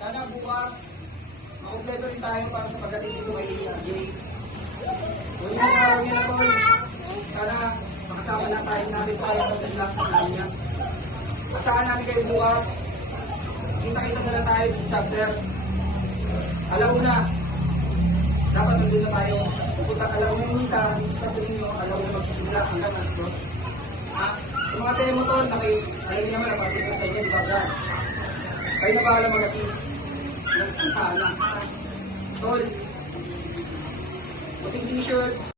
Sana bukas, makumpleto rin tayo para sa pagdating dito kay Jay. Huwag na araw niya na tol. Sana makasama na tayo natin tayo sa lang sa kanya. Asahan namin kayo bukas. Kita-kita na lang tayo sa chapter. Alauna, dapat nandun na tayo. Pupunta alauna yung isa, sa ninyo, alauna magsisimula hanggang mas dos. Sa mga demo tol, alam niyo naman, napatid ko sa inyo, di ba Brad? Kayo na bahala mag-assist. Nagsantahan lang. Tol, puting t-shirt.